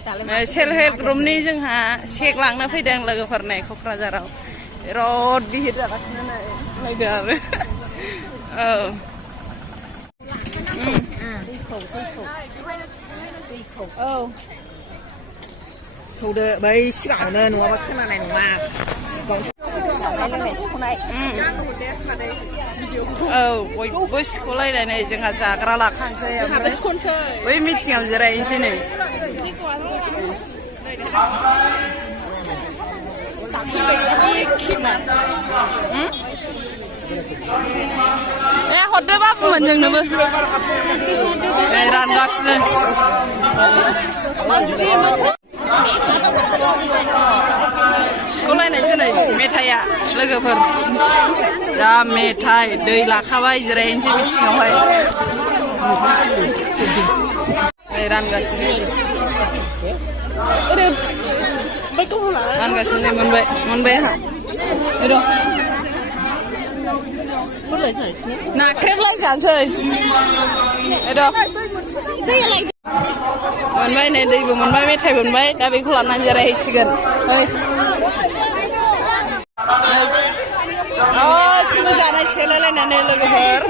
self help ग्रुपनि जोंहा check लांनो फैदों लोगोफोर नै क'क्राझाराव बिराद बिहिर जागासिनो नायदो आरो औ थौदो बै सिगाङावनो नङाबा खोनानाय नङा औ बयबो सिख'लायनानै जोंहा जाग्रा लाखानोसै बै मिटिंआव जिरायनोसै नै हरदो बाबुमोन जोंनोबो रानगासिनो सिख'लायनायसो नै मेथाइआ लोगोफोर दा मेथाइ दै लाखाबाय जिरायनोसै मिथिङावहाय नै रानगासिनो रानगासिनो मोनबाय आंहा नाख्रेबलायजानोसै मोनबाय नै दैबो मोनबाय मेथाइबो मोनबाय दा बेखौ लानानै जिरायहैसिगोन गासिबो जानाय सेलायलायनानै लोगोफोर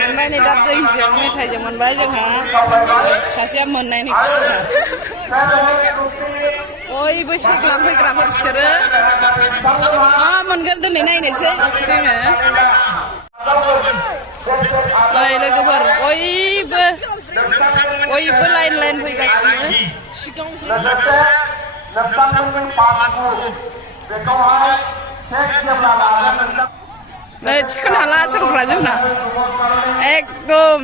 मोनबाय नै दा दैजों मेथाइजों मोनबाय जोंहा सासेया मोननायनि खुसिथार बयबो सेक लांफैग्राफोर बिसोरो मा मोनगोन दिनै नायनोसै जोङो नै लोगोफोर बयबो लाइन फैगासिनो नै थिखोनो हाला सोरफ्रा जोंना एकदम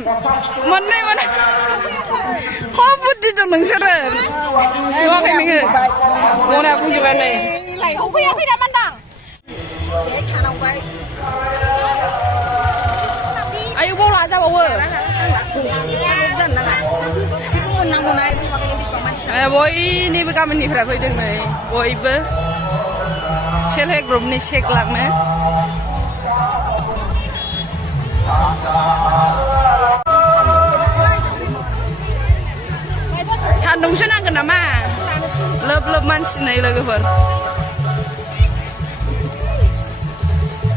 मोननै खम बुद्धि दं नोंसोरो नुवाखै नोङो मना बुंजोबबाय नै फैयाखै नामा दां आयु बाव लाजाबावो बयनिबो गामिनिफ्राय फैदों नै बयबो सेल्फ हेल्प ग्रुपनि चेक लांनो सान्दुंसो नांगोन नामा लोब मानसि नै लोगोफोर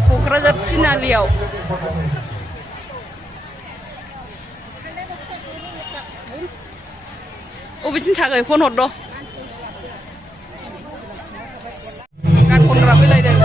क'क्राझार थिनालियाव बबेथिं थाखै फन हरद' गान खनग्रा फैलायदों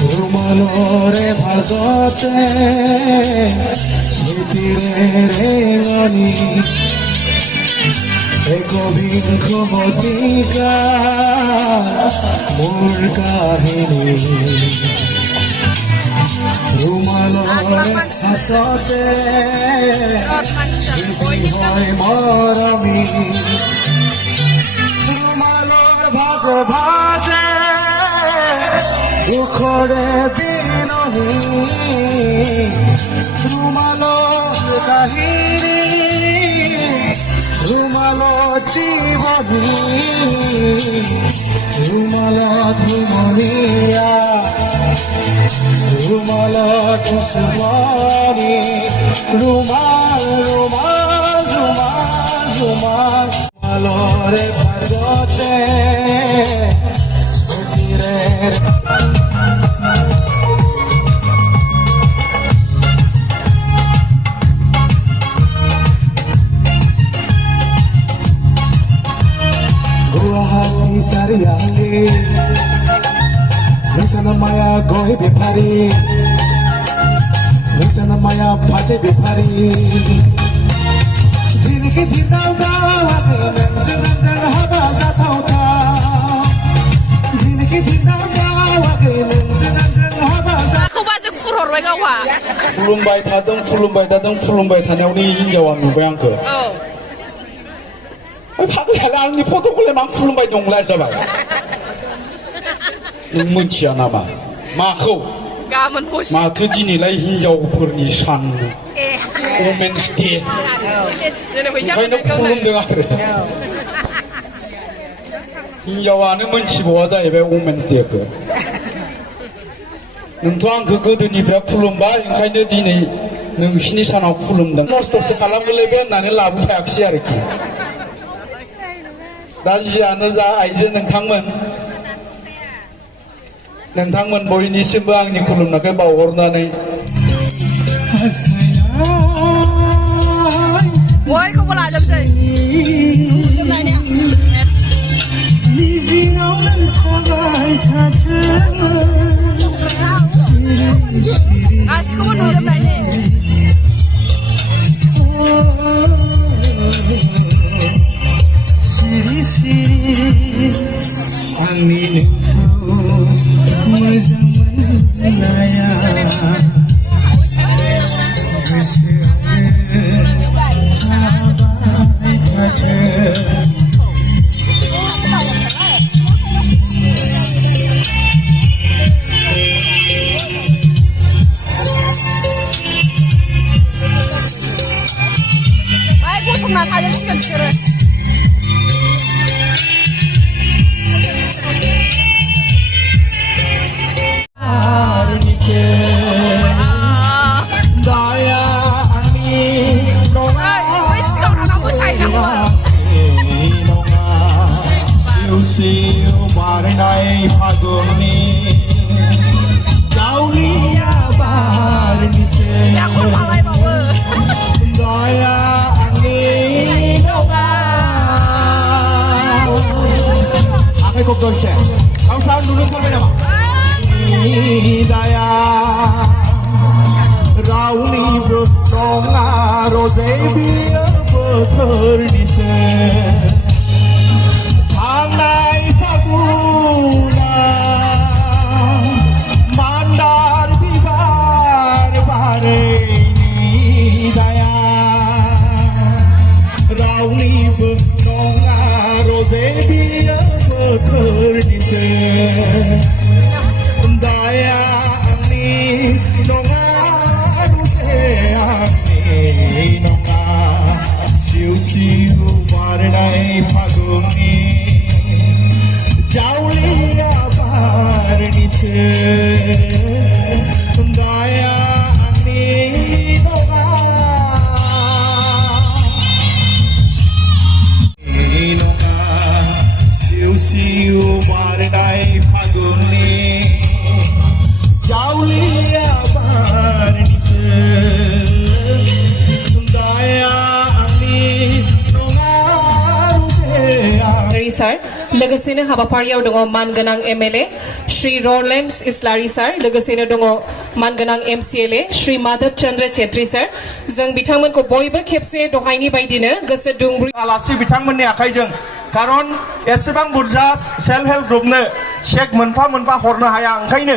रुमालोरे भाजते स्मृतिरे रेंगनी एकविंश शतिका मोर काहिनी रुमालोरे भाजते स्मृति হয় মরমি रुमालोर भाजे भाजे দুখরে বিনহি রুমালৰ কাহিনী রুমালত জীবনী রুমালত ধুমনীয়া রুমালত সুমনি রুমাল রুমাল রুমাল রুমাল রুমালরে ভাজতে Guwahati sariali Nungsana maya goy bipari Nungsana maya pate bipari Diniki dinau gawake Nungsana haba zatau tau Diniki dinau gawake Nungsana haba zatau खुरहरबाय गावहा खुलुमबाय थादों खुलुमबाय थानायावनो हिनजावा नुबाय आंखौ फाग्लायालाय आंनि फट'खौलाय मा खुलुमबाय दंलाय जाबाय नों मोनथिया नामा माखौ गाबोन फुस माथो दिनैलाय हिनजावफोरनि सान वमेन्स डे दिनै फैसा ओंखायनो खुलुमदों आरो हिनजावानो मोनथिबावा जाहैबाय वमेन्स डेखौ नोंथ' आंखौ गोदोनिफ्राय खुलुमबाय ओंखायनो दिनै नोंसिनि सानाव खुलुमदों नस्थ'सो खालामगोलायबो होननानै लाबोफायाखिसै आरोखि दा जियानो जा आइजो नोंथांमोन बयनिसिमबो आंनि खुलुमनायखौ बावहरनानै बयखौबो लाजोबसै गासिखौबो नुजोबनायनि सिरि सिरि आंनि नोंखौ मोजां मोननाया गसंना थाजोबसिगोन बिसोरो बारनाय फागुननि गावलिया बारनिसो दया आंनि नङा आखाइखौ दसे गावसा नुनो मोनबाय नामा दया रावनिबो नङा रजे बियो बोथोरनिसो थांनाय फागुना मान्दार बिबार बारैनि दया रावनिबो नङा रजे बियो बोथोरनिसो दया आंनि नङा रजे आंनि नङा सिउ सिउ बारनाय फागुननि जावलिया बारनिसो दया आंनि नङा सिउ सिउ बारनाय फागुननि जावलिया बारनिसो दया आंनि नङा सार लोगोसेनो हाबाफारियाव दङ मानगोनां एमएलए श्री रलेन्स इस्लारि सार लोगोसेनो दङ मानगोनां एमसिएलए श्री माधव चंद्र छेत्री सार जों बिथांमोनखौ बयबो खेबसे दहायनि बायदिनो गोसो दुंब्रुद आलासि बिथांमोननि आखाइजों खारन एसेबां बुरजा सेल्फ हेल्प ग्रुपनो चेक मोनफा मोनफा हरनो हाया ओंखायनो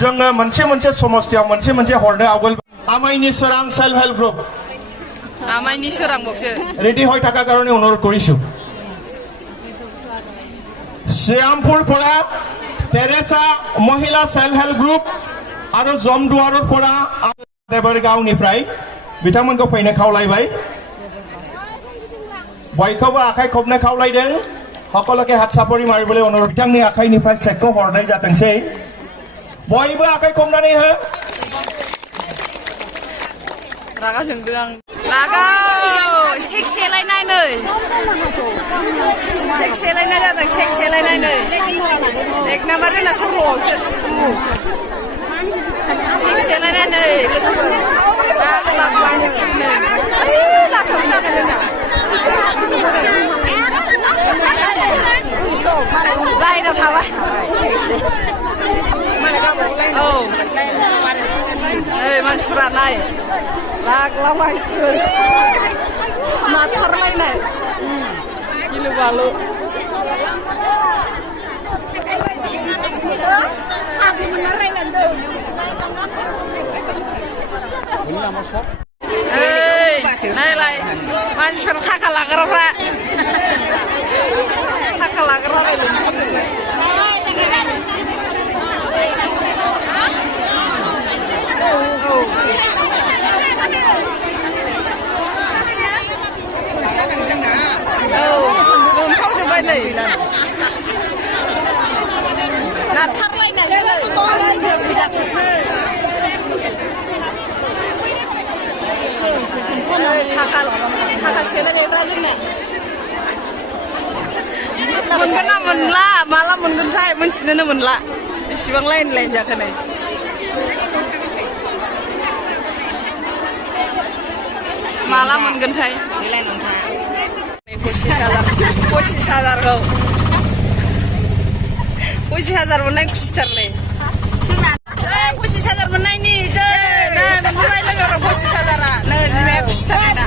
जोङो मोनसे समस्थियाव मोनसे हरनो आवगोल आमाइनि सोरां सेल्फ हेल्प ग्रुप आमाइनि सोरांबावसो रेडि হৈ থাকা কাৰণে অনুৰোধ কৰিছো শ্যামপুৰ পৰা টেৰেছা মহিলা সেল্ফ হেল্প গ্ৰুপ আৰু জমদুৱাৰৰ পৰা দেৱৰগাঁওनिफ्राय बिथांमोनखौ फैनो खावलायबाय बयखौबो आखाइ खबनो खावलायदों সকলকে हात सापरि मारिবলৈ অনুरोध बिथांनि आखाइनिफ्राय चेकखौ हरनाय जाथोंसै बयबो आखाइ खबनानै हो रागा जोंदों आं रागा सेक सेलायनाय नै सेक सेलायनाय जादों सेक सेलायनाय नै एक नाम्बार जोंना सल'आवसो सेक सेलायनाय नै लोगोफोर लासावसो जादों जोंना लाइनाव थाबाय औ मानसिफोरा नाय लाग्लाबायसो नाथारलायनाय गिलु बालु नायलाय मानसिफोरा थाखा लाग्राफ्रा थाखा लाग्रा थाखा सोनायफ्रा जोंना मोनगोन ना मोनला माला मोनगोनथाय मोनथिनोनो मोनला बेसेबां लाइन जाखो नै माला मोनगोनथाय 25,000 मोननाय खुसिथारलै जोंना 25,000 मोननायनि जों मोनबाय लोगोफोरा 25,000 नै बिमाया खुसिथारना